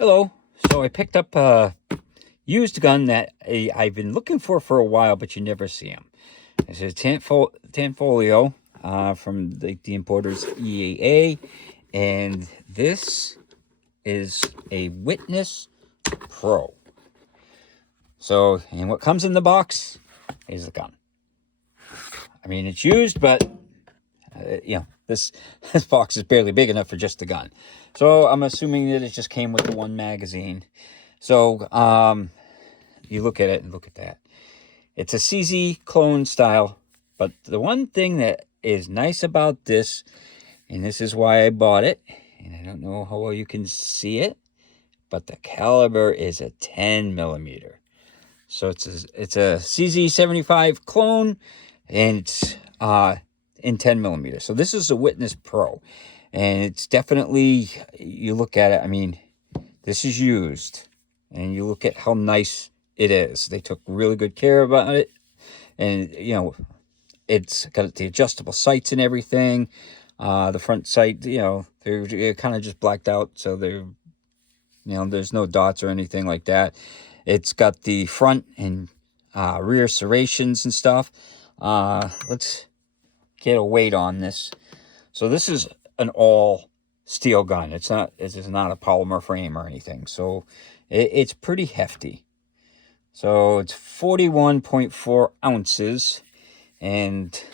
Hello. So I picked up a used gun that I've been looking for a while, but you never see them. It's a Tanfoglio from the importers EAA, and this is a Witness Pro. So, and what comes in the box is the gun. I mean, it's used, but this box is barely big enough for just the gun. So I'm assuming that it just came with the one magazine. So you look at it and look at that. It's a CZ clone style, but the one thing that is nice about this, and this is why I bought it, and I don't know how well you can see it, but the caliber is a 10 millimeter. So it's a CZ 75 clone, and it's in 10 millimeters. So this is a Witness Pro, and it's definitely, you look at it, I mean, this is used, and you look at how nice it is. They took really good care about it, and it's got the adjustable sights and everything. The front sight, they're kind of just blacked out, so there's no dots or anything like that. It's got the front and rear serrations and stuff. Let's get a weight on this. So this is an all steel gun. It's not a polymer frame or anything. So it's pretty hefty. So it's 41.4 ounces. And to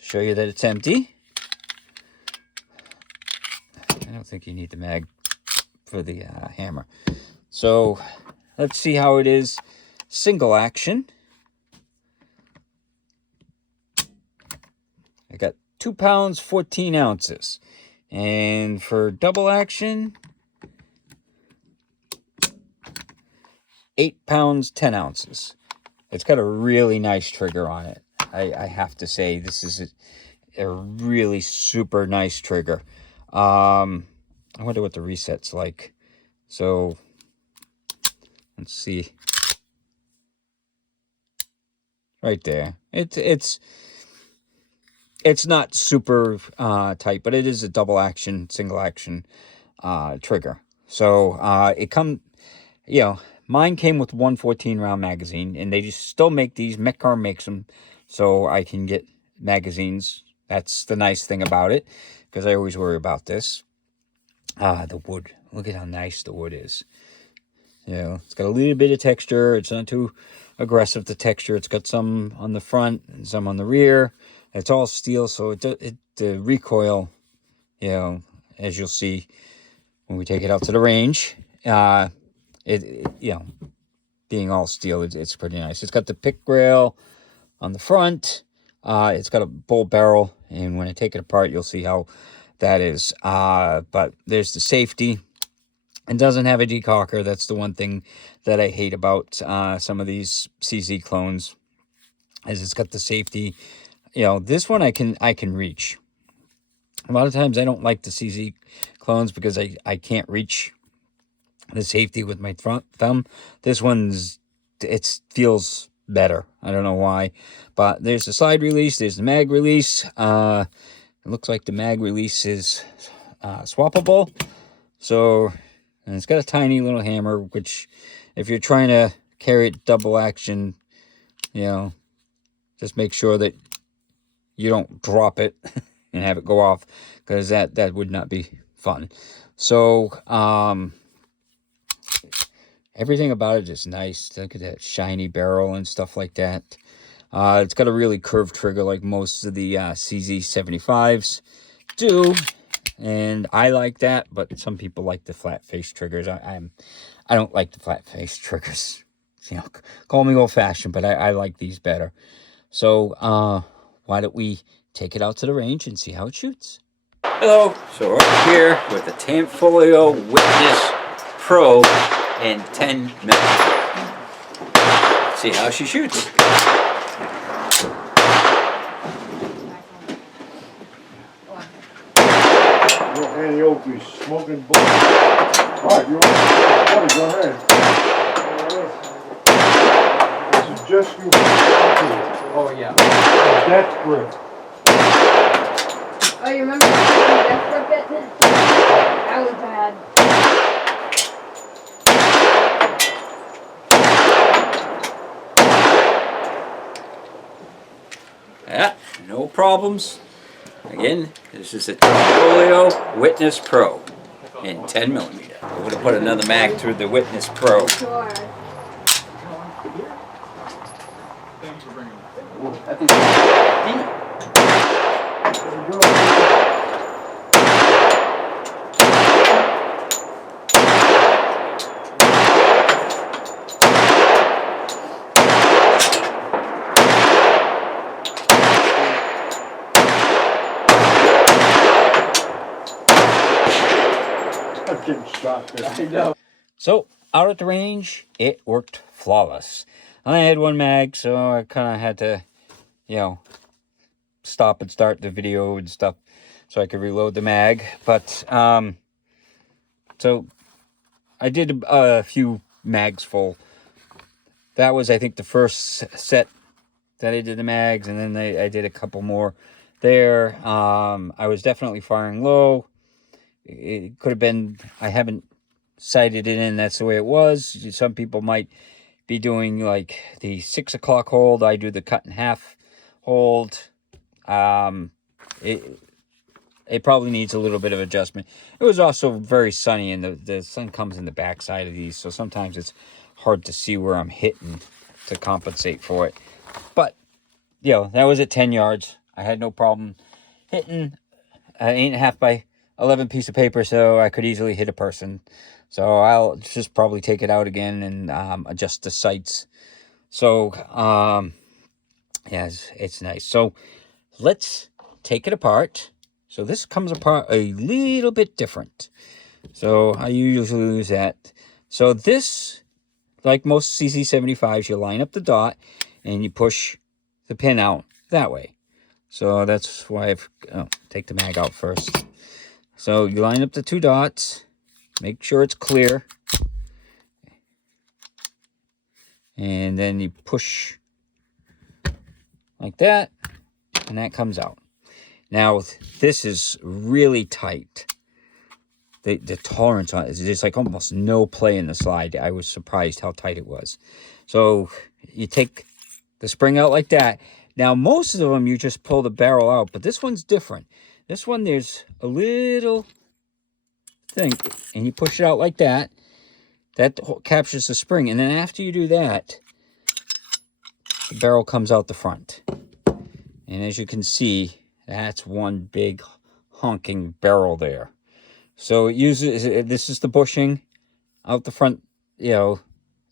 show you that it's empty, I don't think you need the mag for the hammer. So let's see how it is single action. I got 2 pounds, 14 ounces. And for double action, 8 pounds, 10 ounces. It's got a really nice trigger on it. I have to say, this is a really super nice trigger. I wonder what the reset's like. So let's see. Right there. It's not super tight, but it is a double action, single action trigger. So mine came with one 14-round magazine, and they just still make these. Metcar makes them, so I can get magazines. That's the nice thing about it, because I always worry about this. The wood. Look at how nice the wood is. It's got a little bit of texture. It's not too aggressive, the texture. It's got some on the front and some on the rear. It's all steel, so the recoil, as you'll see when we take it out to the range, being all steel, it's pretty nice. It's got the pick rail on the front. It's got a bull barrel, and when I take it apart, you'll see how that is. But there's the safety. It doesn't have a decocker. That's the one thing that I hate about some of these CZ clones, is it's got the safety. This one I can reach. A lot of times I don't like the CZ clones because I can't reach the safety with my front thumb. This it feels better. I don't know why, but there's the slide release. There's the mag release. It looks like the mag release is swappable. So, and it's got a tiny little hammer, which if you're trying to carry it double action, just make sure that you don't drop it and have it go off, because that would not be fun. So everything about it is nice. Look at that shiny barrel and stuff like that. It's got a really curved trigger like most of the CZ 75s do, and I like that, but some people like the flat face triggers. I don't like the flat face triggers. Call me old fashioned, but I like these better. So why don't we take it out to the range and see how it shoots? Hello. So we're here with the Tanfoglio Witness Pro in 10 minutes. See how she shoots. And you'll be smoking bull. Alright, you want to go ahead. This is just you. Oh yeah. Death grip. Oh, you remember the death grip it? That was bad. Yeah, no problems. Again, this is a Tanfoglio Witness Pro in 10 millimeter. I would have put another mag through the Witness Pro. Sure. I'm getting shot there. I know. So, out at the range, it worked flawless. I had one mag, so I kind of had to, you know, stop and start the video and stuff so I could reload the mag. But, so I did a few mags full. That was, I think, the first set that I did the mags, and then I did a couple more there. I was definitely firing low. It could have been, I haven't sighted it in, that's the way it was. Some people might be doing like the 6 o'clock hold. I do the cut in half hold. It probably needs a little bit of adjustment. It was also very sunny, and the sun comes in the backside of these, so sometimes it's hard to see where I'm hitting to compensate for it. But, you know, that was at 10 yards. I had no problem hitting an 8.5 by 11 piece of paper, so I could easily hit a person. So I'll just probably take it out again and adjust the sights. So, yeah, it's nice. So let's take it apart. So this comes apart a little bit different. So I usually use that. So this, like most CC75s, you line up the dot and you push the pin out that way. So that's why I've take the mag out first. So you line up the two dots, make sure it's clear, and then you push like that, and that comes out. Now this is really tight. The tolerance on it is just like almost no play in the slide. I was surprised how tight it was. So you take the spring out like that. Now most of them you just pull the barrel out, but this one's different. This one, there's a little thing, and you push it out like that. That captures the spring, and then after you do that, the barrel comes out the front. And as you can see, that's one big honking barrel there. So it uses, this is the bushing out the front, you know,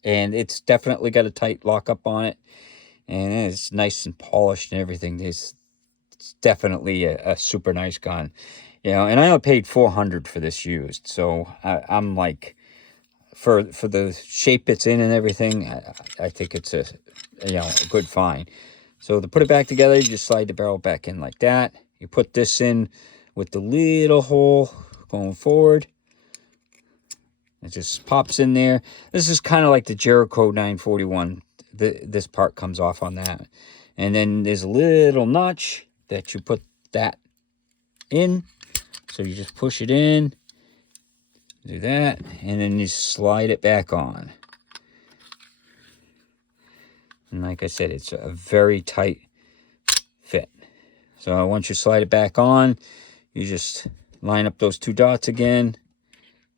and it's definitely got a tight lockup on it, and it's nice and polished and everything. It's definitely a super nice gun, you know. And I only paid $400 for this used, so I'm like, for the shape it's in and everything, I think it's a good find. So to put it back together, you just slide the barrel back in like that. You put this in with the little hole going forward. It just pops in there. This is kind of like the Jericho 941. This part comes off on that. And then there's a little notch that you put that in. So you just push it in. Do that. And then you slide it back on. And like I said, it's a very tight fit. So once you slide it back on, you just line up those two dots again.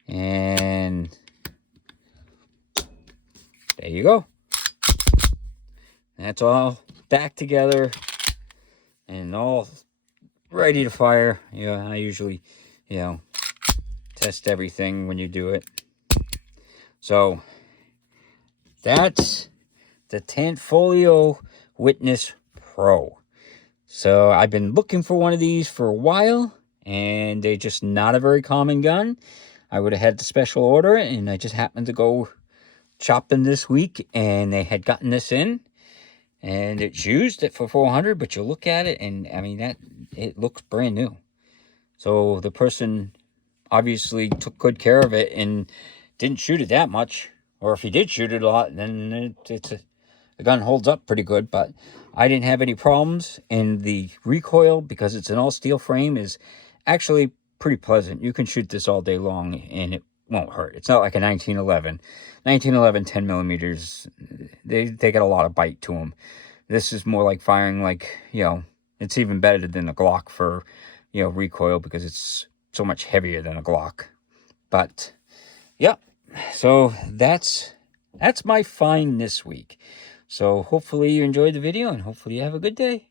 And there you go. That's all back together and all ready to fire. Yeah, I usually, test everything when you do it. So that's the Tanfoglio Witness Pro. So I've been looking for one of these for a while, and they're just not a very common gun. I would have had to special order it, and I just happened to go shopping this week, and they had gotten this in, and it's used it for $400. But you look at it, and I mean it looks brand new. So the person obviously took good care of it and didn't shoot it that much. Or if he did shoot it a lot, then the gun holds up pretty good. But I didn't have any problems, and the recoil, because it's an all steel frame, is actually pretty pleasant. You can shoot this all day long and it won't hurt. It's not like a 1911. 1911 10 millimeters, they got a lot of bite to them. This is more like firing like, It's even better than a Glock for, recoil, because it's so much heavier than a Glock. But yeah, so that's my find this week. So hopefully you enjoyed the video, and hopefully you have a good day.